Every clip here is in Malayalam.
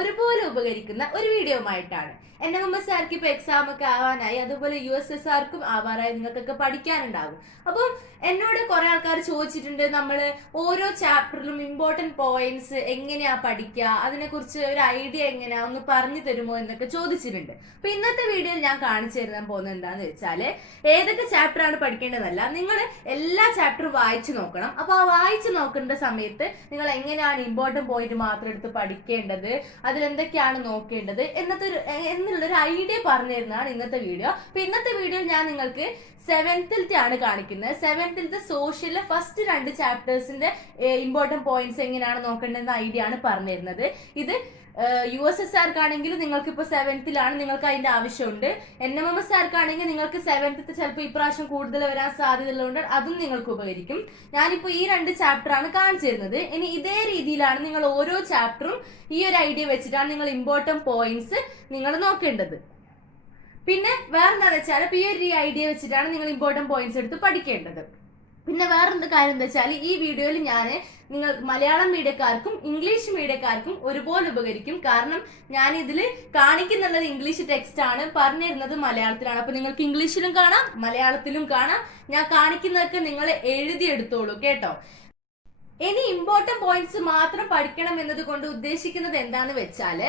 ഒരുപോലെ ഉപകരിക്കുന്ന ഒരു വീഡിയോ ആയിട്ടാണ്. NMMS ഇപ്പൊ എക്സാം ഒക്കെ ആവാനായി, അതുപോലെ USSRക്കും ആവാറായി, നിങ്ങൾക്കൊക്കെ പഠിക്കാനുണ്ടാകും. അപ്പം എന്നോട് കുറെ ആൾക്കാർ ചോദിച്ചിട്ടുണ്ട്, നമ്മള് ഓരോ ചാപ്റ്ററിലും ഇമ്പോർട്ടന്റ് പോയിന്റ്സ് എങ്ങനെയാ പഠിക്കുക, അതിനെ കുറിച്ച് ഒരു ഐഡിയ എങ്ങനെയാ ഒന്ന് പറഞ്ഞു തരുമോ എന്നൊക്കെ ചോദിച്ചിട്ടുണ്ട്. അപ്പൊ ഇന്നത്തെ വീഡിയോയിൽ ഞാൻ കാണിച്ചു തരാൻ പോകുന്നത് എന്താന്ന് വെച്ചാല്, ഏതൊക്കെ ചാപ്റ്റർ ആണ് പഠിക്കേണ്ടതല്ല, നിങ്ങൾ എല്ലാ ചാപ്റ്ററും വായിച്ചു നോക്കണം. അപ്പൊ ആ വായിച്ചു നോക്കേണ്ട സമയത്ത് നിങ്ങൾ എങ്ങനെയാണ് ഇമ്പോർട്ടന്റ് പോയിന്റ് മാത്രം എടുത്ത് പഠിക്കേണ്ടത്, അതിലെന്തൊക്കെയാണ് നോക്കേണ്ടത് എന്നുള്ളൊരു ഐഡിയ പറഞ്ഞു തരുന്നതാണ് ഇന്നത്തെ വീഡിയോ. അപ്പൊ ഇന്നത്തെ വീഡിയോ ഞാൻ നിങ്ങൾക്ക് 7th ആണ് കാണിക്കുന്നത്. 7th സോഷ്യലിലെ ഫസ്റ്റ് 2 ചാപ്റ്റേഴ്സിന്റെ ഇമ്പോർട്ടന്റ് പോയിന്റ്സ് എങ്ങനെയാണ് നോക്കേണ്ടതെന്ന ഐഡിയ ആണ് പറഞ്ഞു തരുന്നത്. ഇത് USSRക്കാണെങ്കിൽ നിങ്ങൾക്ക് ഇപ്പൊ 7th നിങ്ങൾക്ക് അതിന്റെ ആവശ്യമുണ്ട്. NMMSകാണെങ്കിൽ നിങ്ങൾക്ക് 7th ചിലപ്പോൾ ഇപ്രാവശ്യം കൂടുതൽ വരാൻ സാധ്യതയുള്ളതുകൊണ്ട് അതും നിങ്ങൾക്ക് ഉപകരിക്കും. ഞാനിപ്പോ ഈ 2 ചാപ്റ്റർ ആണ് കാണിച്ചു തരുന്നത്. ഇനി ഇതേ രീതിയിലാണ് നിങ്ങൾ ഓരോ ചാപ്റ്ററും ഈ ഒരു ഐഡിയ വെച്ചിട്ടാണ് നിങ്ങൾ ഇമ്പോർട്ടന്റ് പോയിന്റ്സ് നിങ്ങൾ നോക്കേണ്ടത്. പിന്നെ വേറെന്താന്ന് വെച്ചാൽ ഈ ഒരു ഐഡിയ വെച്ചിട്ടാണ് നിങ്ങൾ ഇമ്പോർട്ടന്റ് പോയിന്റ്സ് എടുത്ത് പഠിക്കേണ്ടത്. പിന്നെ വേറെന്ത് കാര്യം എന്താ വെച്ചാൽ, ഈ വീഡിയോയിൽ ഞാൻ നിങ്ങൾ മലയാളം മീഡിയക്കാർക്കും ഇംഗ്ലീഷ് മീഡിയക്കാർക്കും ഒരുപോലെ ഉപകരിക്കും. കാരണം ഞാൻ ഇതിൽ കാണിക്കുന്നുള്ളത് ഇംഗ്ലീഷ് ടെക്സ്റ്റ് ആണ്, പറഞ്ഞു തരുന്നത് മലയാളത്തിലാണ്. അപ്പൊ നിങ്ങൾക്ക് ഇംഗ്ലീഷിലും കാണാം മലയാളത്തിലും കാണാം. ഞാൻ കാണിക്കുന്നതൊക്കെ നിങ്ങൾ എഴുതിയെടുത്തോളൂ കേട്ടോ. ഇനി ഇമ്പോർട്ടന്റ് പോയിന്റ്സ് മാത്രം പഠിക്കണം എന്നത് കൊണ്ട് ഉദ്ദേശിക്കുന്നത് എന്താന്ന് വെച്ചാല്,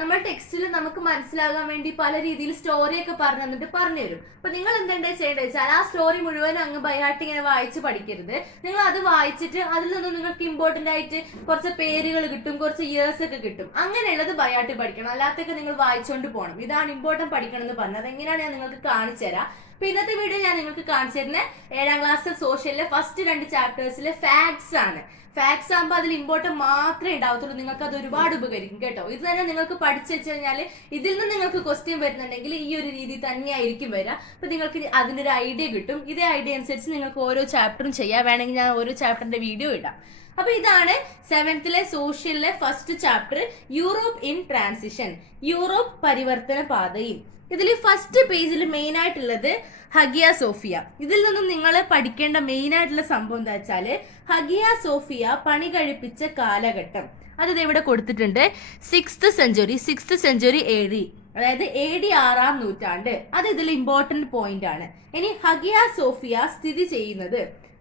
നമ്മുടെ ടെക്സ്റ്റിൽ നമുക്ക് മനസ്സിലാകാൻ വേണ്ടി പല രീതിയിൽ സ്റ്റോറി ഒക്കെ പറഞ്ഞു തന്നിട്ട് പറഞ്ഞു തരും. അപ്പൊ നിങ്ങൾ എന്തെന്താ ചെയ്യേണ്ടത് വെച്ചാൽ, ആ സ്റ്റോറി മുഴുവൻ അങ്ങ് ബൈഹാർട്ട് ഇങ്ങനെ വായിച്ച് പഠിക്കരുത്. നിങ്ങൾ അത് വായിച്ചിട്ട് അതിൽ നിന്നും നിങ്ങൾക്ക് ഇമ്പോർട്ടന്റ് ആയിട്ട് കുറച്ച് പേരുകൾ കിട്ടും, കുറച്ച് ഇയേഴ്സ് ഒക്കെ കിട്ടും. അങ്ങനെയുള്ളത് ബൈഹാർട്ട് പഠിക്കണം. അല്ലാത്തൊക്കെ നിങ്ങൾ വായിച്ചുകൊണ്ട് പോകണം. ഇതാണ് ഇമ്പോർട്ടന്റ് പഠിക്കണം എന്ന് പറഞ്ഞത്. അതെങ്ങനെയാണ് ഞാൻ നിങ്ങൾക്ക് കാണിച്ചു തരാം. അപ്പൊ ഇന്നത്തെ വീഡിയോ ഞാൻ നിങ്ങൾക്ക് കാണിച്ചു തരുന്നത് 7ാം ക്ലാസ് സോഷ്യലിലെ ഫസ്റ്റ് 2 ചാപ്റ്റേഴ്സിലെ ഫാക്ട്സ് ആണ്. ഫാക്ട്സ് ആകുമ്പോൾ അതിൽ ഇമ്പോർട്ടന്റ് മാത്രമേ ഉണ്ടാവത്തുള്ളൂ. നിങ്ങൾക്ക് അത് ഒരുപാട് ഉപകരിക്കും കേട്ടോ. ഇത് തന്നെ നിങ്ങൾക്ക് പഠിച്ചു വെച്ച് കഴിഞ്ഞാൽ ഇതിൽ നിന്ന് നിങ്ങൾക്ക് ക്വസ്റ്റ്യൻ വരുന്നുണ്ടെങ്കിൽ ഈ ഒരു രീതി തന്നെയായിരിക്കും വരിക. അപ്പൊ നിങ്ങൾക്ക് അതിനൊരു ഐഡിയ കിട്ടും. ഇതേ ഐഡിയ അനുസരിച്ച് നിങ്ങൾക്ക് ഓരോ ചാപ്റ്ററും ചെയ്യാം. വേണമെങ്കിൽ ഞാൻ ഓരോ ചാപ്റ്ററിന്റെ വീഡിയോ ഇടാം. അപ്പൊ ഇതാണ് 7th സോഷ്യലിലെ first chapter, Europe in transition, Europe പരിവർത്തന പാതയിൽ. ഇതിൽ ഫസ്റ്റ് പേജിൽ മെയിൻ ആയിട്ടുള്ളത് ഹഗിയ സോഫിയ. ഇതിൽ നിന്നും നിങ്ങൾ പഠിക്കേണ്ട മെയിൻ ആയിട്ടുള്ള സംഭവം എന്താ വെച്ചാല്, ഹഗിയ സോഫിയ പണി കഴിപ്പിച്ച കാലഘട്ടം. അത് ഇവിടെ കൊടുത്തിട്ടുണ്ട്. 6th സെഞ്ചുറി AD, അതായത് AD 6ാം നൂറ്റാണ്ട്. അത് ഇതിൽ ഇമ്പോർട്ടന്റ് പോയിന്റ് ആണ്. ഇനി ഹഗിയ സോഫിയ സ്ഥിതി ചെയ്യുന്നത്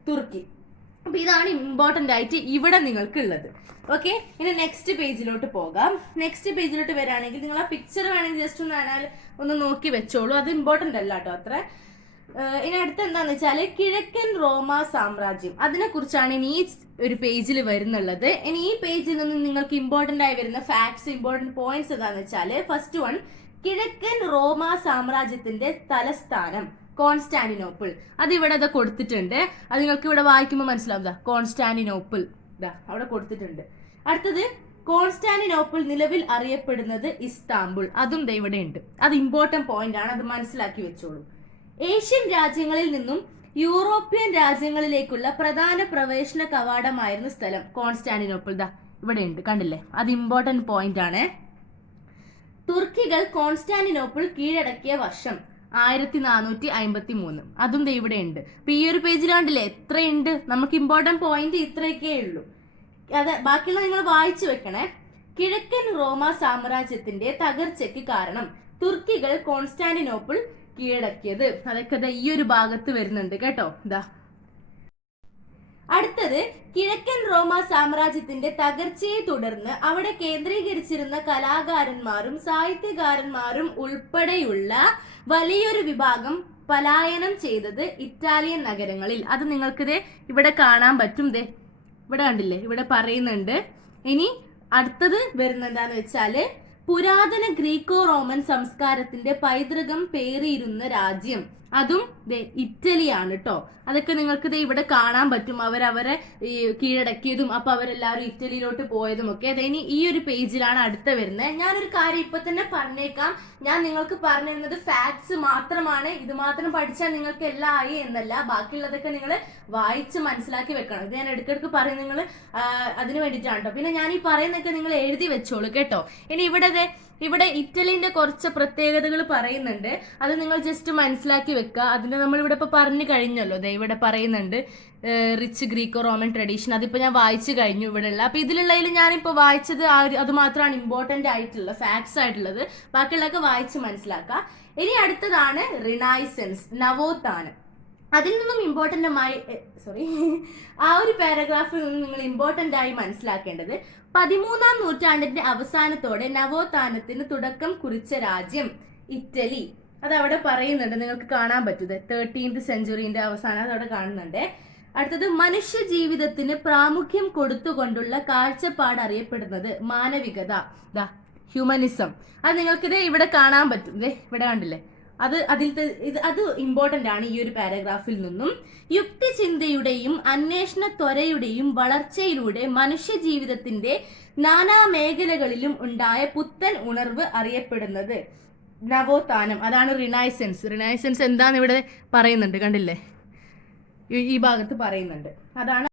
തുർക്കി. അപ്പൊ ഇതാണ് ഇമ്പോർട്ടന്റ് ആയിട്ട് ഇവിടെ നിങ്ങൾക്ക് ഉള്ളത്. ഓക്കെ, ഇനി നെക്സ്റ്റ് പേജിലോട്ട് പോകാം. നെക്സ്റ്റ് പേജിലോട്ട് വരാണെങ്കിൽ നിങ്ങൾ ആ പിക്ചർ വേണമെങ്കിൽ ജസ്റ്റ് ഒന്ന് നോക്കി വെച്ചോളൂ. അത് ഇമ്പോർട്ടന്റ് അല്ല കേട്ടോ അത്ര. ഇനി അടുത്ത് എന്താന്ന് വെച്ചാല്, കിഴക്കൻ റോമ സാമ്രാജ്യം. അതിനെ കുറിച്ചാണ് ഇനി ഈ ഒരു പേജിൽ വരുന്നുള്ളത്. ഇനി ഈ പേജിൽ നിന്ന് നിങ്ങൾക്ക് ഇമ്പോർട്ടന്റ് ആയി വരുന്ന ഫാക്ട്സ്, ഇമ്പോർട്ടന്റ് പോയിന്റ്സ് എന്താന്ന് വെച്ചാല്, ഫസ്റ്റ് വൺ, കിഴക്കൻ റോമ സാമ്രാജ്യത്തിന്റെ തലസ്ഥാനം കോൺസ്റ്റാന്റിനോപ്പിൾ. അത് ഇവിടെ കൊടുത്തിട്ടുണ്ട്. അത് നിങ്ങൾക്ക് ഇവിടെ വായിക്കുമ്പോൾ മനസ്സിലാവും. കോൺസ്റ്റാന്റിനോപ്പിൾ അവിടെ കൊടുത്തിട്ടുണ്ട്. അടുത്തത്, കോൺസ്റ്റാന്റിനോപ്പിൾ നിലവിൽ അറിയപ്പെടുന്നത് ഇസ്താംബുൾ. അതും ഇവിടെ ഉണ്ട്. അത് ഇമ്പോർട്ടന്റ് പോയിന്റ് ആണ്, അത് മനസ്സിലാക്കി വെച്ചോളൂ. ഏഷ്യൻ രാജ്യങ്ങളിൽ നിന്നും യൂറോപ്യൻ രാജ്യങ്ങളിലേക്കുള്ള പ്രധാന പ്രവേശന കവാടമായിരുന്ന സ്ഥലം കോൺസ്റ്റാന്റിനോപ്പിൾ. ഇവിടെ ഉണ്ട്, കണ്ടില്ലേ? അത് ഇമ്പോർട്ടന്റ് പോയിന്റ് ആണ്. തുർക്കികൾ കോൺസ്റ്റാന്റിനോപ്പിൾ കീഴടക്കിയ വർഷം 1453. അതും ഇവിടെ ഉണ്ട്. അപ്പൊ ഈ ഒരു പേജിൽ കണ്ടില്ലേ എത്രയുണ്ട്? നമുക്ക് ഇമ്പോർട്ടന്റ് പോയിന്റ് ഇത്രയൊക്കെ ഉള്ളൂ. അത് ബാക്കിയുള്ള നിങ്ങൾ വായിച്ചു വെക്കണേ. കിഴക്കൻ റോമ സാമ്രാജ്യത്തിന്റെ തകർച്ചയ്ക്ക് കാരണം തുർക്കികൾ കോൺസ്റ്റാന്റിനോപ്പിൾ കീഴടക്കിയത്. അതൊക്കെ ഈ ഒരു ഭാഗത്ത് വരുന്നുണ്ട് കേട്ടോ. അടുത്തത്, കിഴക്കൻ റോമ സാമ്രാജ്യത്തിന്റെ തകർച്ചയെ തുടർന്ന് അവിടെ കേന്ദ്രീകരിച്ചിരുന്ന കലാകാരന്മാരും സാഹിത്യകാരന്മാരും ഉൾപ്പെടെയുള്ള വലിയൊരു വിഭാഗം പലായനം ചെയ്തത് ഇറ്റാലിയൻ നഗരങ്ങളിൽ. അത് നിങ്ങൾക്കിത് ഇവിടെ കാണാൻ പറ്റും. ഇവിടെ കണ്ടില്ലേ, ഇവിടെ പറയുന്നുണ്ട്. ഇനി അടുത്തത് വരുന്ന എന്താന്ന് വെച്ചാല്, പുരാതന ഗ്രീക്കോ റോമൻ സംസ്കാരത്തിന്റെ പൈതൃകം പേറിയിരുന്ന രാജ്യം. അതും ഇറ്റലിയാണ് കേട്ടോ. അതൊക്കെ നിങ്ങൾക്ക് ഇവിടെ കാണാൻ പറ്റും. അവരെ കീഴടക്കിയതും അപ്പൊ അവരെല്ലാവരും ഇറ്റലിയിലോട്ട് പോയതും ഒക്കെ. ഇനി ഈ ഒരു പേജിലാണ് അടുത്ത വരുന്നത്. ഞാനൊരു കാര്യം ഇപ്പൊ തന്നെ പറഞ്ഞേക്കാം, ഞാൻ നിങ്ങൾക്ക് പറഞ്ഞു തരുന്നത് ഫാക്ട്സ് മാത്രമാണ്. ഇത് മാത്രം പഠിച്ചാൽ നിങ്ങൾക്ക് എല്ലാം ആയി എന്നല്ല. ബാക്കിയുള്ളതൊക്കെ നിങ്ങൾ വായിച്ച് മനസ്സിലാക്കി വെക്കണം. ഇത് ഞാൻ ഇടയ്ക്കിടയ്ക്ക് പറയും, നിങ്ങൾ അതിന് വേണ്ടിയിട്ടാണ് കേട്ടോ. പിന്നെ ഞാൻ ഈ പറയുന്നതൊക്കെ നിങ്ങൾ എഴുതി വെച്ചോളൂ കേട്ടോ. ഇനി ഇവിടെ ഇവിടെ ഇറ്റലിന്റെ കുറച്ച് പ്രത്യേകതകൾ പറയുന്നുണ്ട്. അത് നിങ്ങൾ ജസ്റ്റ് മനസ്സിലാക്കി വെക്കുക. അതിന്റെ നമ്മൾ ഇവിടെ ഇപ്പൊ പറഞ്ഞു കഴിഞ്ഞല്ലോ. ഇവിടെ പറയുന്നുണ്ട് റിച്ച് ഗ്രീക്കോ റോമൻ ട്രഡീഷൻ. അതിപ്പോ ഞാൻ വായിച്ചു കഴിഞ്ഞു ഇവിടെയുള്ള. അപ്പൊ ഇതിലുള്ളതിൽ ഞാനിപ്പോ വായിച്ചത് അത് മാത്രമാണ് ഇമ്പോർട്ടന്റ് ആയിട്ടുള്ള ഫാക്ട്സ് ആയിട്ടുള്ളത്. ബാക്കിയുള്ളതൊക്കെ വായിച്ച് മനസ്സിലാക്കുക. ഇനി അടുത്തതാണ് റിനൈസൻസ്, നവോത്ഥാനം. അതിൽ നിന്നും ആ ഒരു പാരഗ്രാഫിൽ നിന്നും നിങ്ങൾ ഇമ്പോർട്ടന്റ് ആയി മനസ്സിലാക്കേണ്ടത് 13-ാം നൂറ്റാണ്ടിന്റെ അവസാനത്തോടെ നവോത്ഥാനത്തിന് തുടക്കം കുറിച്ച രാജ്യം ഇറ്റലി. അത് അവിടെ പറയുന്നുണ്ട്, നിങ്ങൾക്ക് കാണാൻ പറ്റുന്നത് 13th സെഞ്ചുറിന്റെ അവസാനം അതവിടെ കാണുന്നുണ്ട്. അടുത്തത് മനുഷ്യ ജീവിതത്തിന് പ്രാമുഖ്യം കൊടുത്തുകൊണ്ടുള്ള കാഴ്ചപ്പാട് അറിയപ്പെടുന്നത് മാനവികത, ഹ്യൂമനിസം. അത് നിങ്ങൾക്കിത് ഇവിടെ കാണാൻ പറ്റും. ഇവിടെ കണ്ടില്ലേ, അത് ഇമ്പോർട്ടന്റ് ആണ് ഈ ഒരു പാരഗ്രാഫിൽ നിന്നും. യുക്തിചിന്തയുടെയും അന്വേഷണ ത്വരയുടെയും വളർച്ചയിലൂടെ മനുഷ്യ ജീവിതത്തിന്റെ നാനാ മേഖലകളിലും ഉണ്ടായ പുത്തൻ ഉണർവ് അറിയപ്പെടുന്നത് നവോത്ഥാനം. അതാണ് റിനൈസൻസ്. റിനൈസൻസ് എന്താന്ന് ഇവിടെ പറയുന്നുണ്ട്, കണ്ടില്ലേ, ഈ ഭാഗത്ത് പറയുന്നുണ്ട്. അതാണ്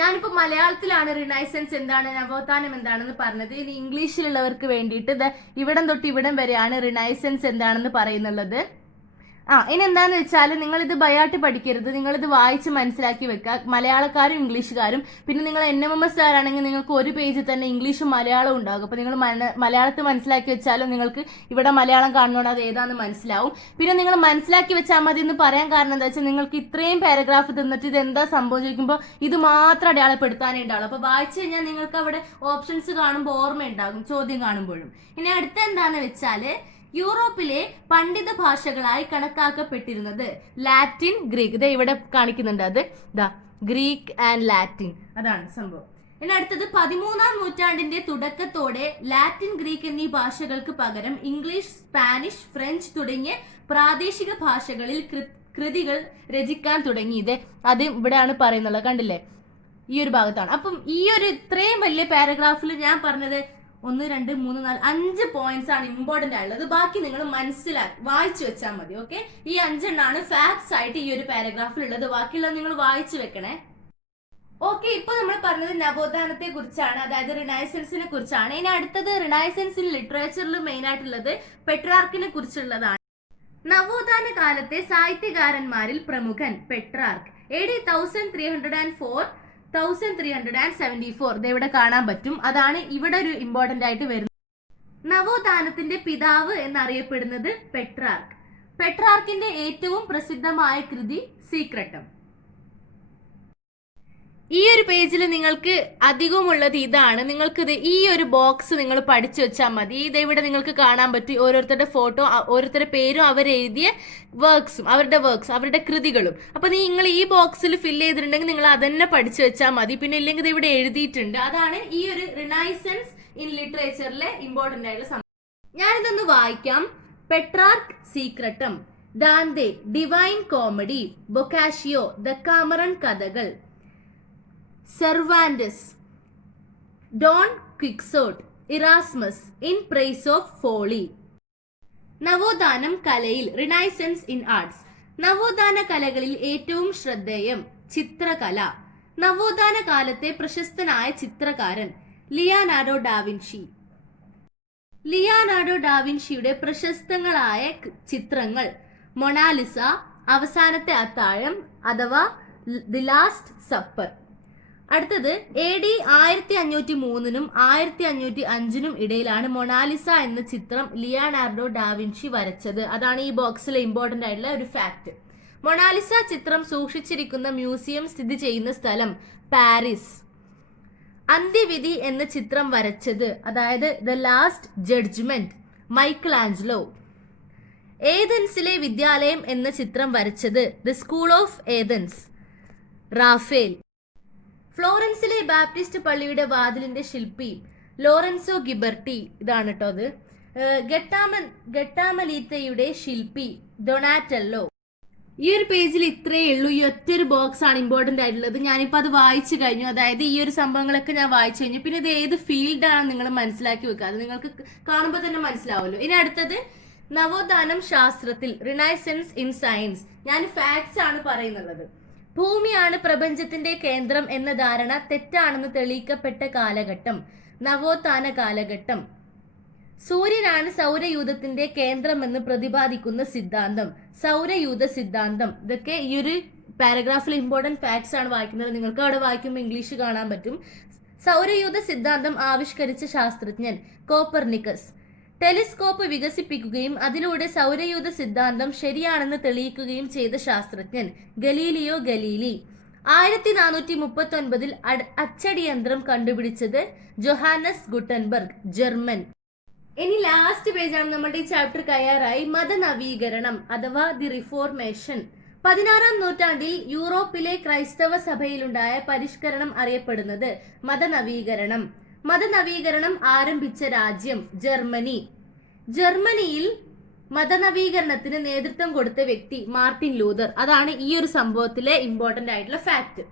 ഞാനിപ്പോ മലയാളത്തിലാണ് റിനൈസൻസ് എന്താണ്, നവോത്ഥാനം എന്താണെന്ന് പറഞ്ഞത്. ഇനി ഇംഗ്ലീഷിലുള്ളവർക്ക് വേണ്ടിയിട്ട് ഇവിടം തൊട്ട് ഇവിടം വരെയാണ് റിനൈസൻസ് എന്താണെന്ന് പറയുന്നുള്ളത്. ഇനി എന്താന്ന് വെച്ചാൽ നിങ്ങൾ ഇത് ബയാട്ട് പഠിക്കരുത്, നിങ്ങൾ ഇത് വായിച്ച് മനസ്സിലാക്കി വെക്കുക. മലയാളക്കാരും ഇംഗ്ലീഷുകാരും. പിന്നെ നിങ്ങൾ NMMS ആണെങ്കിൽ നിങ്ങൾക്ക് ഒരു പേജിൽ തന്നെ ഇംഗ്ലീഷും മലയാളവും ഉണ്ടാകും. അപ്പൊ നിങ്ങൾ മലയാളത്തിൽ മനസ്സിലാക്കി വെച്ചാലും നിങ്ങൾക്ക് ഇവിടെ മലയാളം കാണുന്നോണ്ട് അത് ഏതാണെന്ന് മനസ്സിലാവും. പിന്നെ നിങ്ങൾ മനസ്സിലാക്കി വെച്ചാൽ മതി എന്ന് പറയാൻ കാരണം എന്താ വെച്ചാൽ നിങ്ങൾക്ക് ഇത്രയും പാരഗ്രാഫ് തന്നിട്ട് ഇത് എന്താ സംഭവം ചോദിക്കുമ്പോൾ ഇത് മാത്രം അടയാളപ്പെടുത്താനേ ഉണ്ടാവുള്ളൂ. അപ്പൊ വായിച്ചു കഴിഞ്ഞാൽ നിങ്ങൾക്ക് അവിടെ ഓപ്ഷൻസ് കാണുമ്പോൾ ഓർമ്മ ഉണ്ടാകും ചോദ്യം കാണുമ്പോഴും. ഇനി അടുത്ത എന്താന്ന് വെച്ചാല് യൂറോപ്പിലെ പണ്ഡിത ഭാഷകളായി കണക്കാക്കപ്പെട്ടിരുന്നത് ലാറ്റിൻ, ഗ്രീക്ക്. ഇത് ഇവിടെ കാണിക്കുന്നുണ്ട്, അത് ഗ്രീക്ക് ആൻഡ് ലാറ്റിൻ, അതാണ് സംഭവം. ഇനി അടുത്തത് 13-ാം നൂറ്റാണ്ടിന്റെ തുടക്കത്തോടെ ലാറ്റിൻ, ഗ്രീക്ക് എന്നീ ഭാഷകൾക്ക് പകരം ഇംഗ്ലീഷ്, സ്പാനിഷ്, ഫ്രഞ്ച് തുടങ്ങിയ പ്രാദേശിക ഭാഷകളിൽ കൃതികൾ രചിക്കാൻ തുടങ്ങിയത്. അത് ഇവിടെയാണ് പറയുന്നുള്ളത്, കണ്ടില്ലേ, ഈ ഒരു ഭാഗത്താണ്. അപ്പം ഈ ഒരു ഇത്രയും വലിയ പാരഗ്രാഫിൽ ഞാൻ പറഞ്ഞത് 1, 2, 3, 4, 5 പോയിന്റ്സ് ആണ് ഇമ്പോർട്ടന്റ് ആയിട്ടുള്ളത്. ബാക്കി നിങ്ങൾ വായിച്ചു വെച്ചാൽ മതി. ഓക്കെ, ഈ 5 എണ്ണാണ് ഫാക്ട്സ് ആയിട്ട് ഈ ഒരു പാരഗ്രാഫിൽ ഉള്ളത്. ബാക്കിയുള്ളത് നിങ്ങൾ വായിച്ചു വെക്കണേ. ഓക്കെ, ഇപ്പൊ നമ്മൾ പറഞ്ഞത് നവോത്ഥാനത്തെ കുറിച്ചാണ്, അതായത് റിനൈസൻസിനെ കുറിച്ചാണ്. ഇനി അടുത്തത് റിനൈസൻസിൽ ലിറ്ററേച്ചറിൽ മെയിൻ ആയിട്ടുള്ളത് പെട്രാർക്കിനെ കുറിച്ചുള്ളതാണ്. നവോത്ഥാന കാലത്തെ സാഹിത്യകാരന്മാരിൽ പ്രമുഖൻ പെട്രാർക്ക്. AD 1374 ഇവിടെ കാണാൻ പറ്റും. അതാണ് ഇവിടെ ഒരു ഇമ്പോർട്ടന്റ് ആയിട്ട് വരുന്നത്. നവോത്ഥാനത്തിന്റെ പിതാവ് എന്നറിയപ്പെടുന്നത് പെട്രാർക്ക്. പെട്രാർക്കിന്റെ ഏറ്റവും പ്രസിദ്ധമായ കൃതി സീക്രട്ടം. ഈ ഒരു പേജിൽ നിങ്ങൾക്ക് അധികമുള്ളത് ഇതാണ്. നിങ്ങൾക്കിത് ഈ ഒരു ബോക്സ് നിങ്ങൾ പഠിച്ചു വെച്ചാൽ മതി. ഇവിടെ നിങ്ങൾക്ക് കാണാൻ പറ്റും ഓരോരുത്തരുടെ ഫോട്ടോ, ഓരോരുത്തരുടെ പേരും അവരെഴുതിയ വർക്ക്സും, അവരുടെ കൃതികളും. അപ്പൊ നിങ്ങൾ ഈ ബോക്സിൽ ഫില്ല് ചെയ്തിട്ടുണ്ടെങ്കിൽ നിങ്ങൾ അതന്നെ പഠിച്ചു വെച്ചാൽ മതി. പിന്നെ ഇല്ലെങ്കിൽ ഇത് ഇവിടെ എഴുതിയിട്ടുണ്ട്. അതാണ് ഈ ഒരു റിനൈസൻസ് ഇൻ ലിറ്ററേച്ചറിലെ ഇമ്പോർട്ടന്റ് ആയിട്ടുള്ള സംഭവം. ഞാനിതൊന്ന് വായിക്കാം. Petrarch, Secretum. Dante, Divine Comedy. Boccaccio, Decameron കഥകൾ. Cervantes, Don Quixote. Erasmus, in praise of folly. നവോത്ഥാനം കലയിൽ, റിനൈസൻസ് ഇൻ ആർട്സ്. നവോത്ഥാന കലകളിൽ ഏറ്റവും ശ്രദ്ധേയം ചിത്രകല. നവോത്ഥാന കാലത്തെ പ്രശസ്തനായ ചിത്രകാരൻ ലിയാനാർഡോ ഡാവിൻഷി. ലിയാനാർഡോ ഡാവിൻഷിയുടെ പ്രശസ്തങ്ങളായ ചിത്രങ്ങൾ മൊണാലിസ, അവസാനത്തെ അത്താഴം അഥവാ ദി ലാസ്റ്റ് സപ്പർ. അടുത്തത് AD 1503 1505 ഇടയിലാണ് മൊണാലിസ എന്ന ചിത്രം ലിയാനാർഡോ ഡാവിൻഷി വരച്ചത്. അതാണ് ഈ ബോക്സിലെ ഇമ്പോർട്ടന്റ് ആയിട്ടുള്ള ഒരു ഫാക്ട്. മൊണാലിസ ചിത്രം സൂക്ഷിച്ചിരിക്കുന്ന മ്യൂസിയം സ്ഥിതി ചെയ്യുന്ന സ്ഥലം പാരീസ്. അന്ത്യവിധി എന്ന ചിത്രം വരച്ചത്, അതായത് the last judgment, Michelangelo. ഏതൻസിലെ വിദ്യാലയം എന്ന ചിത്രം വരച്ചത് the school of Athens, Raphael. ഫ്ലോറൻസിലെ ബാപ്റ്റിസ്റ്റ് പള്ളിയുടെ വാതിലിന്റെ ശില്പി ലോറൻസോ ഗിബർട്ടി. ഇതാണ് കേട്ടോ അത്. ഗട്ടാമലീത്തയുടെ ശില്പി ഡൊണാറ്റല്ലോ. ഈ ഒരു പേജിൽ ഇത്രയേ ഉള്ളൂ. ഈ ഒറ്റൊരു ബോക്സ് ആണ് ഇമ്പോർട്ടന്റ് ആയിട്ടുള്ളത്. ഞാനിപ്പോൾ അത് വായിച്ചു കഴിഞ്ഞു. അതായത് ഈ ഒരു സംഭവങ്ങളൊക്കെ ഞാൻ വായിച്ചു കഴിഞ്ഞു. പിന്നെ ഇത് ഏത് ഫീൽഡാണ് നിങ്ങൾ മനസ്സിലാക്കി വെക്കുക, അത് നിങ്ങൾക്ക് കാണുമ്പോൾ തന്നെ മനസ്സിലാവുമല്ലോ. ഇനി അടുത്തത് നവോത്ഥാനം ശാസ്ത്രത്തിൽ, റിനൈസൻസ് ഇൻ സയൻസ്. ഞാൻ ഫാക്ട്സ് ആണ് പറയുന്നുള്ളത്. ഭൂമിയാണ് പ്രപഞ്ചത്തിന്റെ കേന്ദ്രം എന്ന ധാരണ തെറ്റാണെന്ന് തെളിയിക്കപ്പെട്ട കാലഘട്ടം നവോത്ഥാന കാലഘട്ടം. സൂര്യനാണ് സൗരയൂഥത്തിന്റെ കേന്ദ്രമെന്ന് പ്രതിപാദിക്കുന്ന സിദ്ധാന്തം, സൗരയൂഥ സിദ്ധാന്തം. ഇതൊക്കെ ഈ ഒരു പാരഗ്രാഫിൽ ഇമ്പോർട്ടന്റ് ഫാക്ട്സ് ആണ് വായിക്കുന്നത്. നിങ്ങൾക്ക് അവിടെ വായിക്കുമ്പോൾ ഇംഗ്ലീഷ് കാണാൻ പറ്റും. സൗരയൂഥ സിദ്ധാന്തം ആവിഷ്കരിച്ച ശാസ്ത്രജ്ഞൻ കോപ്പർനിക്കസ്. ടെലിസ്കോപ്പ് വികസിപ്പിക്കുകയും അതിലൂടെ സൗരയൂഥ സിദ്ധാന്തം ശരിയാണെന്ന് തെളിയിക്കുകയും ചെയ്ത ശാസ്ത്രജ്ഞൻ ഗലീലിയോ ഗലീലി. 1439 അച്ചടിയന്ത്രം കണ്ടുപിടിച്ചത് ജോഹാനസ് ഗുട്ടൻബർഗ്, ജർമ്മൻ. ഇനി ലാസ്റ്റ് പേജാണ് നമ്മുടെ ഈ ചാപ്റ്റർ കയ്യാറായി. മതനവീകരണം അഥവാ ദി റിഫോർമേഷൻ. 16-ാം നൂറ്റാണ്ടിൽ യൂറോപ്പിലെ ക്രൈസ്തവ സഭയിലുണ്ടായ പരിഷ്കരണം അറിയപ്പെടുന്നത് മതനവീകരണം. മതനവീകരണം ആരംഭിച്ച രാജ്യം ജർമ്മനി. ജർമ്മനിയിൽ മതനവീകരണത്തിന് നേതൃത്വം കൊടുത്ത വ്യക്തി മാർട്ടിൻ ലൂതർ. അതാണ് ഈ ഒരു സംഭവത്തിലെ ഇമ്പോർട്ടന്റ് ആയിട്ടുള്ള ഫാക്ട്.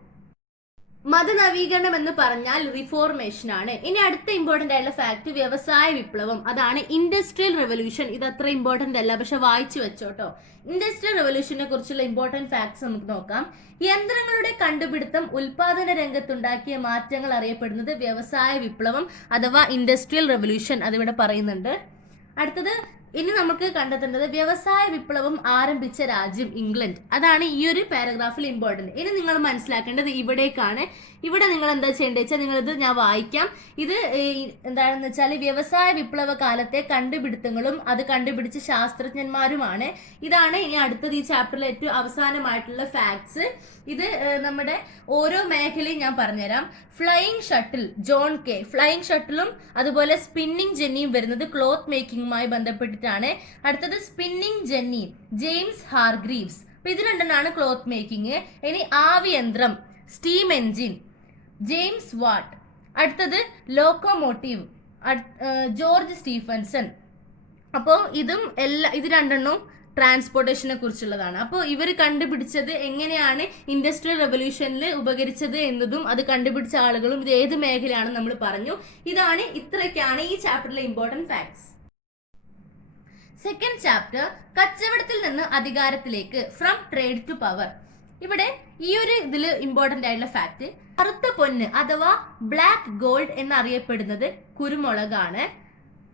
മതനവീകരണം എന്ന് പറഞ്ഞാൽ റിഫോർമേഷൻ ആണ്. ഇനി അടുത്ത ഇമ്പോർട്ടന്റ് ആയിട്ടുള്ള ഫാക്ട് വ്യവസായ വിപ്ലവം, അതാണ് ഇൻഡസ്ട്രിയൽ റെവല്യൂഷൻ. ഇത് അത്ര ഇമ്പോർട്ടന്റ് അല്ല, പക്ഷെ വായിച്ചു വെച്ചോട്ടോ. ഇൻഡസ്ട്രിയൽ റെവല്യൂഷനെ കുറിച്ചുള്ള ഇമ്പോർട്ടന്റ് ഫാക്ട്സ് നമുക്ക് നോക്കാം. യന്ത്രങ്ങളുടെ കണ്ടുപിടുത്തം ഉൽപാദന രംഗത്തുണ്ടാക്കിയ മാറ്റങ്ങൾ അറിയപ്പെടുന്നത് വ്യവസായ വിപ്ലവം അഥവാ ഇൻഡസ്ട്രിയൽ റെവല്യൂഷൻ. അതിവിടെ പറയുന്നുണ്ട്. അടുത്തത് ഇനി നമുക്ക് കണ്ടെത്തേണ്ടത് വ്യവസായ വിപ്ലവം ആരംഭിച്ച രാജ്യം ഇംഗ്ലണ്ട്. അതാണ് ഈ ഒരു പാരഗ്രാഫിൽ ഇമ്പോർട്ടന്റ്. ഇനി നിങ്ങൾ മനസ്സിലാക്കേണ്ടത് ഇവിടേക്കാണ്. ഇവിടെ നിങ്ങൾ എന്താ ചെയ്യേണ്ടത് വെച്ചാൽ നിങ്ങളിത് ഞാൻ വായിക്കാം. ഇത് എന്താണെന്ന് വെച്ചാൽ വ്യവസായ വിപ്ലവ കാലത്തെ കണ്ടുപിടുത്തങ്ങളും അത് കണ്ടുപിടിച്ച ശാസ്ത്രജ്ഞന്മാരുമാണ്. ഇതാണ് ഇനി അടുത്തത് ഈ ചാപ്റ്ററിലെ ഏറ്റവും അവസാനമായിട്ടുള്ള ഫാക്ട്സ്. ഇത് നമ്മുടെ ഓരോ മേഖലയും ഞാൻ പറഞ്ഞുതരാം. Flying shuttle John Kay. Flying ഷട്ടിലും അതുപോലെ സ്പിന്നിങ് ജെന്നിയും വരുന്നത് ക്ലോത്ത് മേക്കിങ്ങുമായി ബന്ധപ്പെട്ടിട്ടാണ്. അടുത്തത് സ്പിന്നിങ് ജെന്നി ജെയിംസ് ഹാർഗ്രീവ്സ്. അപ്പൊ ഇത് രണ്ടെണ്ണമാണ് ക്ലോത്ത് മേക്കിംഗ്. ഇനി ആവിയന്ത്രം സ്റ്റീം എൻജിൻ ജെയിംസ് വാട്ട്. അടുത്തത് ലോക്കോമോട്ടീവ് ജോർജ് സ്റ്റീഫൻസൺ. അപ്പോൾ ഇത് രണ്ടെണ്ണവും ട്രാൻസ്പോർട്ടേഷനെ കുറിച്ചുള്ളതാണ്. അപ്പോൾ ഇവർ കണ്ടുപിടിച്ചത് എങ്ങനെയാണ് ഇൻഡസ്ട്രിയൽ റെവല്യൂഷനിൽ ഉപകരിച്ചത് എന്നതും അത് കണ്ടുപിടിച്ച ആളുകളും ഇത് ഏത് മേഖലയാണെന്ന് നമ്മൾ പറഞ്ഞു. ഇത്രയൊക്കെയാണ് ഈ ചാപ്റ്ററിലെ ഇമ്പോർട്ടന്റ് ഫാക്ട്സ്. സെക്കൻഡ് ചാപ്റ്റർ കച്ചവടത്തിൽ നിന്ന് അധികാരത്തിലേക്ക്, ഫ്രം ട്രേഡ് ടു പവർ. ഇവിടെ ഈ ഒരു ഇതിൽ ഇമ്പോർട്ടന്റ് ആയിട്ടുള്ള ഫാക്ട്, കറുത്ത പൊന്ന് അഥവാ ബ്ലാക്ക് ഗോൾഡ് എന്നറിയപ്പെടുന്നത് കുരുമുളകാണ്,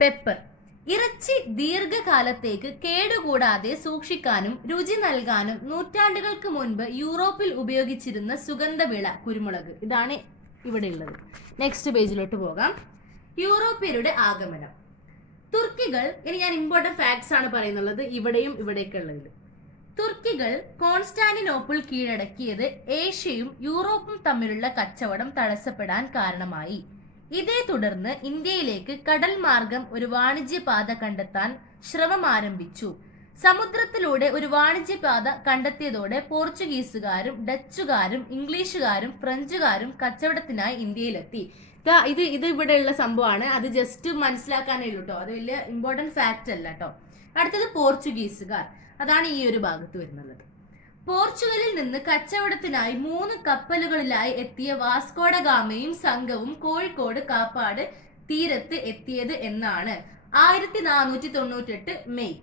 പെപ്പർ. ഇറച്ചി ദീർഘകാലത്തേക്ക് കേടുകൂടാതെ സൂക്ഷിക്കാനും രുചി നൽകാനും നൂറ്റാണ്ടുകൾക്ക് മുൻപ് യൂറോപ്പിൽ ഉപയോഗിച്ചിരുന്ന സുഗന്ധവിള കുരുമുളക്. ഇതാണ് ഇവിടെ ഉള്ളത്. നെക്സ്റ്റ് പേജിലോട്ട് പോകാം. യൂറോപ്യരുടെ ആഗമനം. തുർക്കികൾ, ഇനി ഞാൻ ഇമ്പോർട്ടന്റ് ഫാക്ട്സ് ആണ് പറയുന്നുള്ളത്, ഇവിടെയും ഇവിടെയൊക്കെ ഉള്ളത്. തുർക്കികൾ കോൺസ്റ്റാന്റിനോപ്പിൾ കീഴടക്കിയത് ഏഷ്യയും യൂറോപ്പും തമ്മിലുള്ള കച്ചവടം തടസ്സപ്പെടാൻ കാരണമായി. ഇതേ തുടർന്ന് ഇന്ത്യയിലേക്ക് കടൽ മാർഗം ഒരു വാണിജ്യപാത കണ്ടെത്താൻ ശ്രമം ആരംഭിച്ചു. സമുദ്രത്തിലൂടെ ഒരു വാണിജ്യപാത കണ്ടെത്തിയതോടെ പോർച്ചുഗീസുകാരും ഡച്ചുകാരും ഇംഗ്ലീഷുകാരും ഫ്രഞ്ചുകാരും കച്ചവടത്തിനായി ഇന്ത്യയിലെത്തി. ഇത് ഇവിടെയുള്ള സംഭവമാണ്. അത് ജസ്റ്റ് മനസ്സിലാക്കാനേ ഉള്ളൂ കേട്ടോ. അത് വലിയ ഇമ്പോർട്ടന്റ് ഫാക്ട് അല്ല കേട്ടോ. അടുത്തത് പോർച്ചുഗീസുകാർ. അതാണ് ഈ ഒരു ഭാഗത്ത് വരുന്നത്. പോർച്ചുഗലിൽ നിന്ന് കച്ചവടത്തിനായി 3 കപ്പലുകളിലായി എത്തിയ വാസ്കോഡ ഗാമയും സംഘവും കോഴിക്കോട് കാപ്പാട് തീരത്ത് എത്തിയത് എന്നാണ് 1498 മെയ്.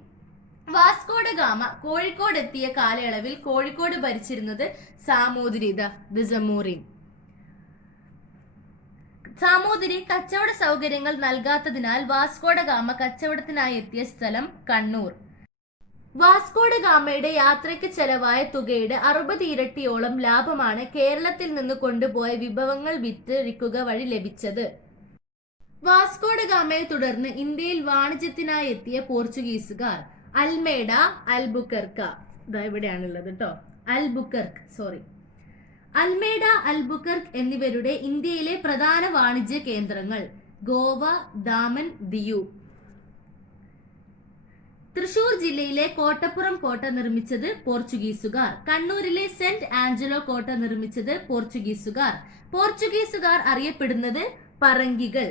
വാസ്കോഡ ഗാമ കോഴിക്കോട് എത്തിയ കാലയളവിൽ കോഴിക്കോട് ഭരിച്ചിരുന്നത് സാമൂതിരി കച്ചവട സൗകര്യങ്ങൾ നൽകാത്തതിനാൽ വാസ്കോഡ ഗാമ കച്ചവടത്തിനായി എത്തിയ സ്ഥലം കണ്ണൂർ. വാസ്കോഡ ഗാമയുടെ യാത്രയ്ക്ക് ചെലവായ തുകയുടെ 60 ഇരട്ടിയോളം ലാഭമാണ് കേരളത്തിൽ നിന്ന് കൊണ്ടുപോയ വിഭവങ്ങൾ വിറ്റഴിക്കുക വഴി ലഭിച്ചത്. വാസ്കോഡ ഗാമയെ തുടർന്ന് ഇന്ത്യയിൽ വാണിജ്യത്തിനായി എത്തിയ പോർച്ചുഗീസുകാർ അൽമേഡ, അൽബുക്കർക്ക് എന്നിവരുടെ ഇന്ത്യയിലെ പ്രധാന വാണിജ്യ കേന്ദ്രങ്ങൾ ഗോവ, ദാമൻ, ദിയു. തൃശൂർ ജില്ലയിലെ കോട്ടപ്പുറം കോട്ട നിർമ്മിച്ചത് പോർച്ചുഗീസുകാർ. കണ്ണൂരിലെ സെന്റ് ആഞ്ചലോ കോട്ട നിർമ്മിച്ചത് പോർച്ചുഗീസുകാർ അറിയപ്പെടുന്നത് പറങ്കികൾ.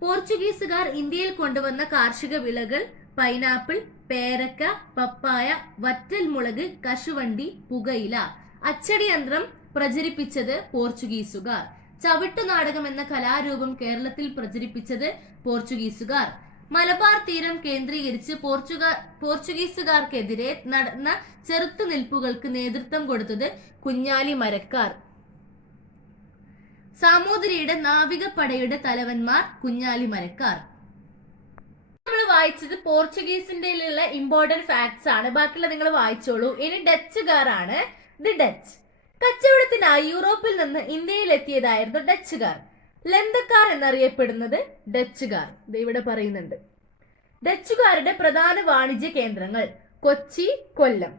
പോർച്ചുഗീസുകാർ ഇന്ത്യയിൽ കൊണ്ടുവന്ന കാർഷിക വിളകൾ പൈനാപ്പിൾ, പേരക്ക, പപ്പായ, വറ്റൽമുളക്, കശുവണ്ടി, പുകയില. അച്ചടിയന്ത്രം പ്രചരിപ്പിച്ചത് പോർച്ചുഗീസുകാർ. ചവിട്ടുനാടകം എന്ന കലാരൂപം കേരളത്തിൽ പ്രചരിപ്പിച്ചത് പോർച്ചുഗീസുകാർ. മലബാർ തീരം കേന്ദ്രീകരിച്ച് പോർച്ചുഗീസുകാർക്കെതിരെ നടന്ന ചെറുത്തുനിൽപ്പുകൾക്ക് നേതൃത്വം കൊടുത്തത് കുഞ്ഞാലി മരക്കാർ. സാമൂതിരിയുടെ നാവികപ്പടയുടെ തലവന്മാർ കുഞ്ഞാലി മരക്കാർ. വായിച്ചത് പോർച്ചുഗീസിന്റെയിലുള്ള ഇമ്പോർട്ടന്റ് ഫാക്ട്സ് ആണ്. ബാക്കിയുള്ള നിങ്ങൾ വായിച്ചോളൂ. ഇനി ഡച്ചുകാരാണ്. ദി ഡച്ച് കച്ചവടത്തിനായി യൂറോപ്പിൽ നിന്ന് ഇന്ത്യയിൽ എത്തിയതായിരുന്നു ഡച്ചുകാർ. ലന്തക്കാർ എന്നറിയപ്പെടുന്നത് ഡച്ചുകാർ. ഇവിടെ പറയുന്നുണ്ട്. ഡച്ചുകാരുടെ പ്രധാന വാണിജ്യ കേന്ദ്രങ്ങൾ കൊച്ചി, കൊല്ലം.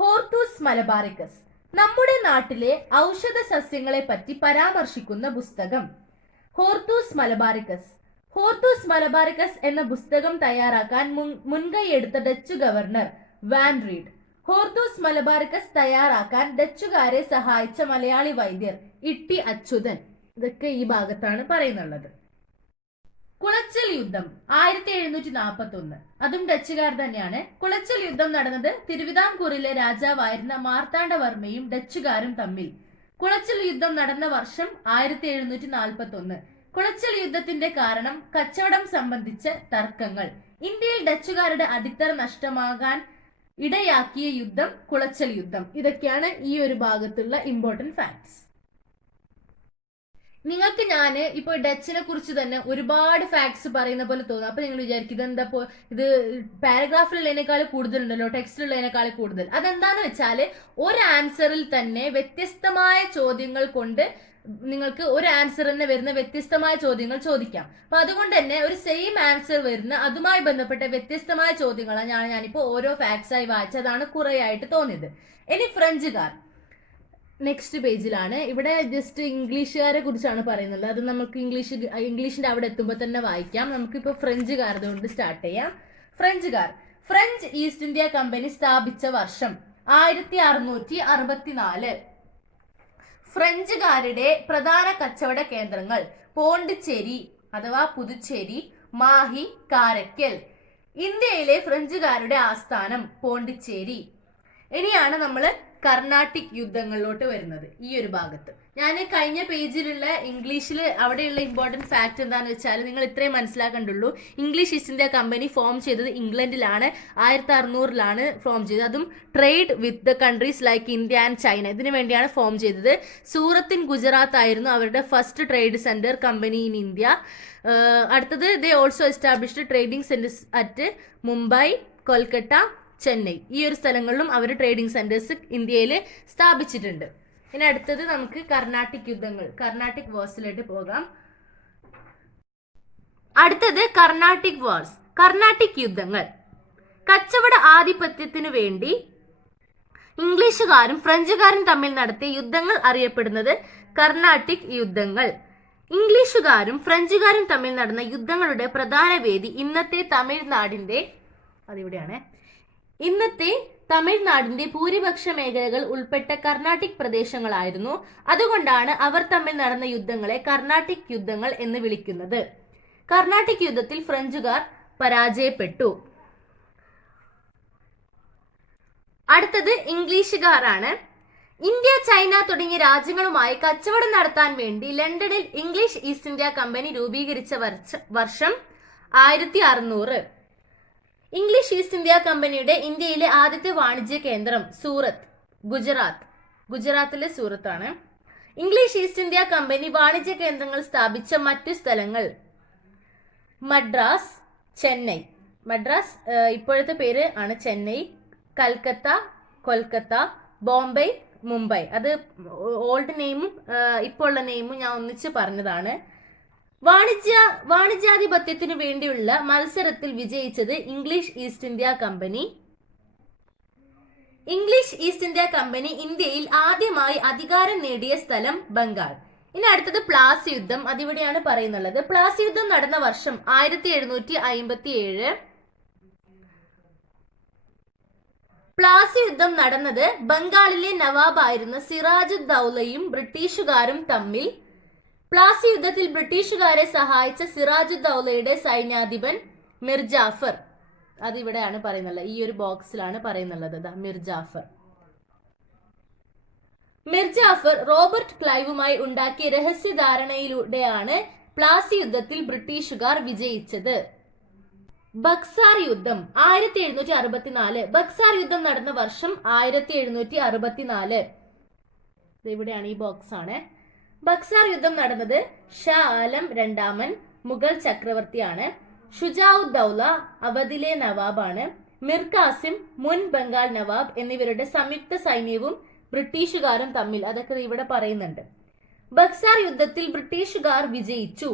ഹോർത്തൂസ് മലബാറിക്കസ് നമ്മുടെ നാട്ടിലെ ഔഷധ സസ്യങ്ങളെ പറ്റി പരാമർശിക്കുന്ന പുസ്തകം. Hortus Malabaricus. ഹോർത്തൂസ് മലബാറിക്കസ് എന്ന പുസ്തകം തയ്യാറാക്കാൻ മുൻകൈയെടുത്ത Dutch governor Van Rheede. Hortus Malabaricus തയ്യാറാക്കാൻ ഡച്ചുകാരെ സഹായിച്ച മലയാളി വൈദ്യർ ഇട്ടി അച്യുതൻ. ഇതൊക്കെ ഈ ഭാഗത്താണ് പറയുന്നുള്ളത്. കുളച്ചൽ യുദ്ധം 1741, അതും ഡച്ചുകാർ തന്നെയാണ്. കുളച്ചൽ യുദ്ധം നടന്നത് തിരുവിതാംകൂറിലെ രാജാവായിരുന്ന മാർത്താണ്ഡവർമ്മയും ഡച്ചുകാരും തമ്മിൽ. കുളച്ചൽ യുദ്ധം നടന്ന വർഷം 1741. കുളച്ചൽ യുദ്ധത്തിന്റെ കാരണം കച്ചവടം സംബന്ധിച്ച തർക്കങ്ങൾ. ഇന്ത്യയിൽ ഡച്ചുകാരുടെ അടിത്തറ നഷ്ടമാകാൻ ഇടയാക്കിയ യുദ്ധം കുളച്ചൽ യുദ്ധം. ഇതൊക്കെയാണ് ഈ ഒരു ഭാഗത്തുള്ള ഇമ്പോർട്ടന്റ് ഫാക്ട്സ്. നിങ്ങൾക്ക് ഞാൻ ഇപ്പോൾ ഡച്ചിനെ കുറിച്ച് തന്നെ ഒരുപാട് ഫാക്ട്സ് പറയുന്ന പോലെ തോന്നും. അപ്പൊ നിങ്ങൾ വിചാരിക്കും ഇതെന്താ ഇത് പാരഗ്രാഫിലുള്ളതിനേക്കാൾ കൂടുതലുണ്ടല്ലോ, ടെക്സ്റ്റിലുള്ളതിനേക്കാൾ കൂടുതൽ. അതെന്താന്ന് വെച്ചാല് ഒരു ആൻസറിൽ തന്നെ വ്യത്യസ്തമായ ചോദ്യങ്ങൾ കൊണ്ട് നിങ്ങൾക്ക് ഒരു ആൻസർ തന്നെ വരുന്ന വ്യത്യസ്തമായ ചോദ്യങ്ങൾ ചോദിക്കാം. അപ്പൊ അതുകൊണ്ട് തന്നെ ഒരു സെയിം ആൻസർ വരുന്ന അതുമായി ബന്ധപ്പെട്ട വ്യത്യസ്തമായ ചോദ്യങ്ങളാണ് ഞാനിപ്പോ ഓരോ ഫാക്ട്സ് ആയി വായിച്ചതാണ് കുറെ ആയിട്ട് തോന്നിയത്. ഇനി ഫ്രഞ്ചുകാർ നെക്സ്റ്റ് പേജിലാണ്. ഇവിടെ ജസ്റ്റ് ഇംഗ്ലീഷുകാരെ കുറിച്ചാണ് പറയുന്നത്. അത് നമുക്ക് ഇംഗ്ലീഷിന്റെ അവിടെ എത്തുമ്പോൾ തന്നെ വായിക്കാം. നമുക്കിപ്പോൾ ഫ്രഞ്ചുകാരുടെ കൊണ്ട് സ്റ്റാർട്ട് ചെയ്യാം. ഫ്രഞ്ചുകാർ. ഫ്രഞ്ച് ഈസ്റ്റ് ഇന്ത്യ കമ്പനി സ്ഥാപിച്ച വർഷം 1664. ഫ്രഞ്ചുകാരുടെ പ്രധാന കച്ചവട കേന്ദ്രങ്ങൾ പോണ്ടിച്ചേരി അഥവാ പുതുച്ചേരി, മാഹി, കാരക്കൽ. ഇന്ത്യയിലെ ഫ്രഞ്ചുകാരുടെ ആസ്ഥാനം പോണ്ടിച്ചേരി. ഇനിയാണ് നമ്മൾ കർണാട്ടിക് യുദ്ധങ്ങളിലോട്ട് വരുന്നത്. ഈ ഒരു ഭാഗത്ത് ഞാൻ കഴിഞ്ഞ പേജിലുള്ള ഇംഗ്ലീഷിൽ അവിടെയുള്ള ഇമ്പോർട്ടന്റ് ഫാക്ട് എന്താന്ന് വെച്ചാൽ നിങ്ങൾ ഇത്രയും മനസ്സിലാക്കണ്ടുള്ളൂ. English East India company form ചെയ്തത് ഇംഗ്ലണ്ടിലാണ്. 1600 ഫോം ചെയ്തത്. അതും trade with the countries like India and China. ഇതിനു വേണ്ടിയാണ് ഫോം ചെയ്തത്. സൂറത്ത് ഇൻ ഗുജറാത്ത് ആയിരുന്നു അവരുടെ first trade centre company in India. അടുത്തത് they also established trading centres at Mumbai, Kolkata, Chennai. ഈ ഒരു സ്ഥലങ്ങളിലും അവർ ട്രേഡിംഗ് സെന്റേഴ്സ് ഇന്ത്യയിൽ സ്ഥാപിച്ചിട്ടുണ്ട്. ഇനി അടുത്തത് നമുക്ക് കർണാട്ടിക് യുദ്ധങ്ങൾ, കർണാട്ടിക് വാർസിലോട്ട് പോകാം. അടുത്തത് കർണാട്ടിക് വാർസ്, കർണാട്ടിക് യുദ്ധങ്ങൾ. കച്ചവട ആധിപത്യത്തിനു വേണ്ടി ഇംഗ്ലീഷുകാരും ഫ്രഞ്ചുകാരും തമ്മിൽ നടത്തിയ യുദ്ധങ്ങൾ അറിയപ്പെടുന്നത് കർണാട്ടിക് യുദ്ധങ്ങൾ. ഇംഗ്ലീഷുകാരും ഫ്രഞ്ചുകാരും തമ്മിൽ നടന്ന യുദ്ധങ്ങളുടെ പ്രധാന വേദി ഇന്നത്തെ തമിഴ്നാടിന്റെ ഭൂരിപക്ഷ മേഖലകൾ ഉൾപ്പെട്ട കർണാട്ടിക് പ്രദേശങ്ങളായിരുന്നു. അതുകൊണ്ടാണ് അവർ തമ്മിൽ നടന്ന യുദ്ധങ്ങളെ കർണാട്ടിക് യുദ്ധങ്ങൾ എന്ന് വിളിക്കുന്നത്. കർണാട്ടിക് യുദ്ധത്തിൽ ഫ്രഞ്ചുകാർ പരാജയപ്പെട്ടു. അടുത്തത് ഇംഗ്ലീഷുകാരാണ്. ഇന്ത്യ, ചൈന തുടങ്ങിയ രാജ്യങ്ങളുമായി കച്ചവടം നടത്താൻ വേണ്ടി ലണ്ടനിൽ ഇംഗ്ലീഷ് ഈസ്റ്റ് ഇന്ത്യ കമ്പനി രൂപീകരിച്ച വർഷം 1600. ഇംഗ്ലീഷ് ഈസ്റ്റ് ഇന്ത്യ കമ്പനിയുടെ ഇന്ത്യയിലെ ആദ്യത്തെ വാണിജ്യ കേന്ദ്രം സൂറത്ത്, ഗുജറാത്തിലെ സൂറത്താണ്. ഇംഗ്ലീഷ് ഈസ്റ്റ് ഇന്ത്യ കമ്പനി വാണിജ്യ കേന്ദ്രങ്ങൾ സ്ഥാപിച്ച മറ്റു സ്ഥലങ്ങൾ മദ്രാസ്, ചെന്നൈ. മദ്രാസ് ഇപ്പോഴത്തെ പേര് ആണ് ചെന്നൈ. കൽക്കത്ത, കൊൽക്കത്ത, ബോംബെ, മുംബൈ. അത് ഓൾഡ് നെയിമും ഇപ്പോൾ ഉള്ള നെയിമും ഞാൻ ഒന്നിച്ച് പറഞ്ഞതാണ്. വാണിജ്യാധിപത്യത്തിനു വേണ്ടിയുള്ള മത്സരത്തിൽ വിജയിച്ചത് English East India company. English East India company ഇന്ത്യയിൽ ആദ്യമായി അധികാരം നേടിയ സ്ഥലം ബംഗാൾ. ഇനി അടുത്തത് പ്ലാസി യുദ്ധം. അതിവിടെയാണ് പറയുന്നുള്ളത്. പ്ലാസി യുദ്ധം നടന്ന വർഷം 1757. പ്ലാസി യുദ്ധം നടന്നത് ബംഗാളിലെ നവാബായിരുന്ന സിറാജുദ്ദൗലയും ബ്രിട്ടീഷുകാരും തമ്മിൽ. പ്ലാസി യുദ്ധത്തിൽ ബ്രിട്ടീഷുകാരെ സഹായിച്ച സിറാജുദ്ദൗലയുടെ സൈന്യാധിപൻ മിർ ജാഫർ. അതിവിടെയാണ് പറയുന്നുള്ളത്. ഈ ഒരു ബോക്സിലാണ് പറയുന്നുള്ളത്. മിർ ജാഫർ റോബർട്ട് ക്ലൈവുമായി ഉണ്ടാക്കിയ രഹസ്യധാരണയിലൂടെയാണ് പ്ലാസി യുദ്ധത്തിൽ ബ്രിട്ടീഷുകാർ വിജയിച്ചത്. ബക്സാർ യുദ്ധം 1764. ബക്സാർ യുദ്ധം നടന്ന വർഷം 1764. ഇവിടെയാണ് ഈ ബോക്സ് ആണ്. ബക്സാർ യുദ്ധം നടന്നത് ഷാ ആലം രണ്ടാമൻ മുഗൾ ചക്രവർത്തിയാണ്. ഷുജാഉദ്ദൗല അവധിലെ നവാബാണ്. മിർ കാസിം മുൻ ബംഗാൾ നവാബ് എന്നിവരുടെ സംയുക്ത സൈന്യവും ബ്രിട്ടീഷുകാരും തമ്മിൽ, അതൊക്കെ ഇവിടെ പറയുന്നുണ്ട്. ബക്സാർ യുദ്ധത്തിൽ ബ്രിട്ടീഷുകാർ വിജയിച്ചു.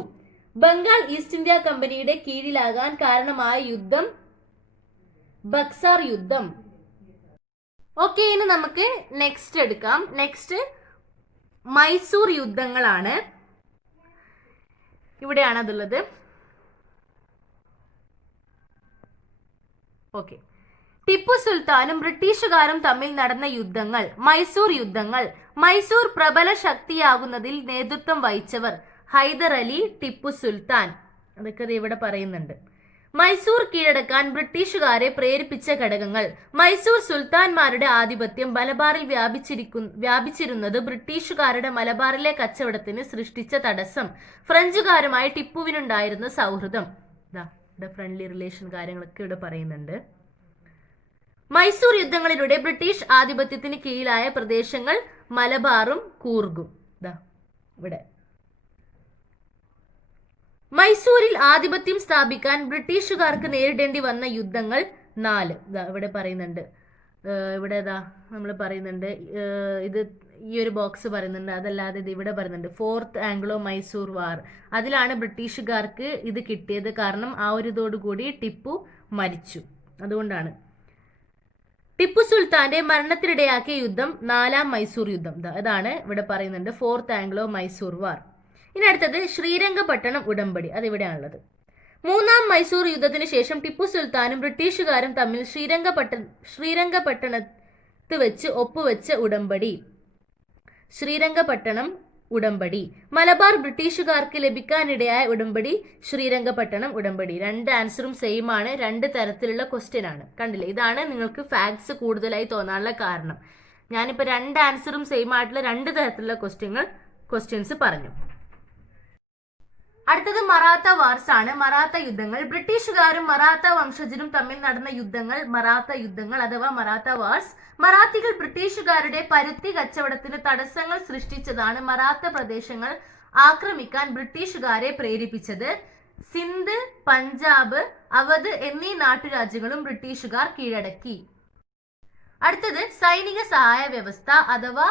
ബംഗാൾ ഈസ്റ്റ് ഇന്ത്യ കമ്പനിയുടെ കീഴിലാകാൻ കാരണമായ യുദ്ധം ബക്സാർ യുദ്ധം. ഓക്കെ, ഇനി നമുക്ക് നെക്സ്റ്റ് എടുക്കാം. നെക്സ്റ്റ് മൈസൂർ യുദ്ധങ്ങളാണ്. ഇവിടെയാണ് അതുള്ളത്. ഓക്കെ, ടിപ്പു സുൽത്താനും ബ്രിട്ടീഷുകാരും തമ്മിൽ നടന്ന യുദ്ധങ്ങൾ മൈസൂർ യുദ്ധങ്ങൾ. മൈസൂർ പ്രബല ശക്തിയാകുന്നതിൽ നേതൃത്വം വഹിച്ചവർ ഹൈദർ അലി, ടിപ്പു സുൽത്താൻ, അതൊക്കെ ഇവിടെ പറയുന്നുണ്ട്. മൈസൂർ കീഴടക്കാൻ ബ്രിട്ടീഷുകാരെ പ്രേരിപ്പിച്ച ഘടകങ്ങൾ. മൈസൂർ സുൽത്താൻമാരുടെ ആധിപത്യം മലബാറിൽ വ്യാപിച്ചിരുന്നത് ബ്രിട്ടീഷുകാരുടെ മലബാറിലെ കച്ചവടത്തിന് സൃഷ്ടിച്ച തടസ്സം. ഫ്രഞ്ചുകാരുമായി ടിപ്പുവിനുണ്ടായിരുന്ന സൗഹൃദം. ഇവിടെ ഫ്രണ്ട്ലി റിലേഷൻ കാര്യങ്ങളൊക്കെ ഇവിടെ പറയുന്നുണ്ട്. മൈസൂർ യുദ്ധങ്ങളിലൂടെ ബ്രിട്ടീഷ് ആധിപത്യത്തിന് കീഴിലായ പ്രദേശങ്ങൾ മലബാറും കൂർഗും. ഇവിടെ മൈസൂരിൽ ആധിപത്യം സ്ഥാപിക്കാൻ ബ്രിട്ടീഷുകാർക്ക് നേരിടേണ്ടി വന്ന യുദ്ധങ്ങൾ 4. ഇവിടെ പറയുന്നുണ്ട്. ഇവിടെ നമ്മൾ പറയുന്നുണ്ട്, ഇത് ഈ ഒരു ബോക്സ് പറയുന്നുണ്ട്. അതല്ലാതെ ഇത് ഇവിടെ പറയുന്നുണ്ട് 4th ആംഗ്ലോ മൈസൂർ വാർ. അതിലാണ് ബ്രിട്ടീഷുകാർക്ക് ഇത് കിട്ടിയത്. കാരണം ആ ഒരു ഇതോടുകൂടി ടിപ്പു മരിച്ചു. അതുകൊണ്ടാണ് ടിപ്പു സുൽത്താന്റെ മരണത്തിനിടയാക്കിയ യുദ്ധം 4ാം മൈസൂർ യുദ്ധം. അതാണ് ഇവിടെ പറയുന്നുണ്ട് 4th ആംഗ്ലോ മൈസൂർ വാർ. ഇനി അടുത്തത് ശ്രീരംഗപട്ടണം ഉടമ്പടി. അതിവിടെയാണുള്ളത്. 3ാം മൈസൂർ യുദ്ധത്തിന് ശേഷം ടിപ്പു സുൽത്താനും ബ്രിട്ടീഷുകാരും തമ്മിൽ ശ്രീരംഗപട്ടണത്ത് വെച്ച് ഒപ്പുവെച്ച ഉടമ്പടി ശ്രീരംഗപട്ടണം ഉടമ്പടി. മലബാർ ബ്രിട്ടീഷുകാർക്ക് ലഭിക്കാനിടയായ ഉടമ്പടി ശ്രീരംഗപട്ടണം ഉടമ്പടി. 2 ആൻസറും സെയിം ആണ്. 2 തരത്തിലുള്ള ക്വസ്റ്റ്യൻ ആണ്. കണ്ടില്ലേ, ഇതാണ് നിങ്ങൾക്ക് ഫാക്ട്സ് കൂടുതലായി തോന്നാനുള്ള കാരണം. ഞാനിപ്പോൾ 2 ആൻസറും സെയിം ആയിട്ടുള്ള 2 തരത്തിലുള്ള ക്വസ്റ്റ്യൻസ് പറഞ്ഞു. അടുത്തത് മറാത്ത വാർസ് ആണ്. മറാത്ത യുദ്ധങ്ങൾ. ബ്രിട്ടീഷുകാരും മറാത്ത വംശജരും തമ്മിൽ നടന്ന യുദ്ധങ്ങൾ മറാത്ത യുദ്ധങ്ങൾ അഥവാ മറാത്ത വാർസ്. മറാത്തികൾ ബ്രിട്ടീഷുകാരുടെ പരുത്തി കച്ചവടത്തിന് തടസ്സങ്ങൾ സൃഷ്ടിച്ചതാണ് മറാത്ത പ്രദേശങ്ങൾ ആക്രമിക്കാൻ ബ്രിട്ടീഷുകാരെ പ്രേരിപ്പിച്ചത്. സിന്ധ്, പഞ്ചാബ്, അവധ് എന്നീ നാട്ടുരാജ്യങ്ങളും ബ്രിട്ടീഷുകാർ കീഴടക്കി. അടുത്തത് സൈനിക സഹായ വ്യവസ്ഥ അഥവാ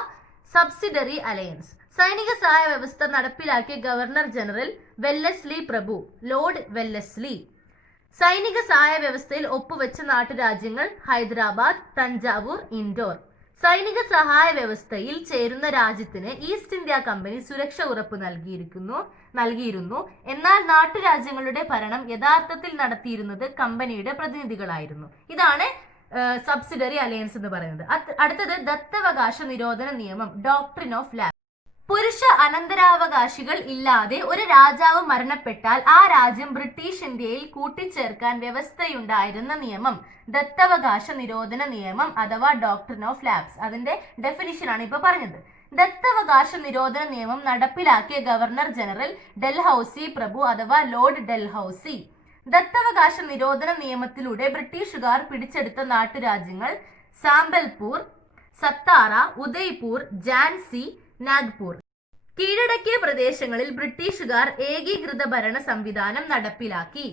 സബ്സിഡറി അലയൻസ്. സൈനിക സഹായ വ്യവസ്ഥ നടപ്പിലാക്കിയ ഗവർണർ ജനറൽ വെല്ലസ്ലി പ്രഭു, ലോർഡ് വെല്ലസ്ലി. സൈനിക സഹായ വ്യവസ്ഥയിൽ ഒപ്പുവെച്ച നാട്ടുരാജ്യങ്ങൾ ഹൈദരാബാദ്, തഞ്ചാവൂർ, ഇൻഡോർ. സൈനിക സഹായ വ്യവസ്ഥയിൽ ചേരുന്ന രാജ്യത്തിന് ഈസ്റ്റ് ഇന്ത്യ കമ്പനി സുരക്ഷ ഉറപ്പ് നൽകിയിരുന്നു. എന്നാൽ നാട്ടുരാജ്യങ്ങളുടെ ഭരണം യഥാർത്ഥത്തിൽ നടത്തിയിരുന്നത് കമ്പനിയുടെ പ്രതിനിധികളായിരുന്നു. ഇതാണ് സബ്സിഡറി അലയൻസ് എന്ന് പറയുന്നത്. അടുത്തത് ദത്തവകാശ നിരോധന നിയമം, ഡോക്ട്രിൻ ഓഫ് ലാപ്സ്. പുരുഷ അനന്തരാവകാശികൾ ഇല്ലാതെ ഒരു രാജാവ് മരണപ്പെട്ടാൽ ആ രാജ്യം ബ്രിട്ടീഷ് ഇന്ത്യയിൽ കൂട്ടിച്ചേർക്കാൻ വ്യവസ്ഥയുണ്ടായിരുന്ന നിയമം ദത്തവകാശ നിരോധന നിയമം അഥവാ ഡോക്ട്രിൻ ഓഫ് ലാപ്സ്. അതിന്റെ ഡെഫിനിഷൻ ആണ് ഇപ്പൊ പറഞ്ഞത്. ദത്തവകാശ നിരോധന നിയമം നടപ്പിലാക്കിയ ഗവർണർ ജനറൽ ഡൽഹൌസി പ്രഭു അഥവാ ലോർഡ് ഡൽഹൌസി. ദത്തവകാശ നിരോധന നിയമത്തിലൂടെ ബ്രിട്ടീഷുകാർ പിടിച്ചെടുത്ത നാട്ടുരാജ്യങ്ങൾ സാമ്പൽപൂർ, സത്താറ, ഉദയ്പൂർ, ഝാൻസി, നാഗ്പൂർ. കീഴടക്കിയ പ്രദേശങ്ങളിൽ ബ്രിട്ടീഷുകാർ ഏകീകൃത ഭരണ സംവിധാനം നടപ്പിലാക്കി.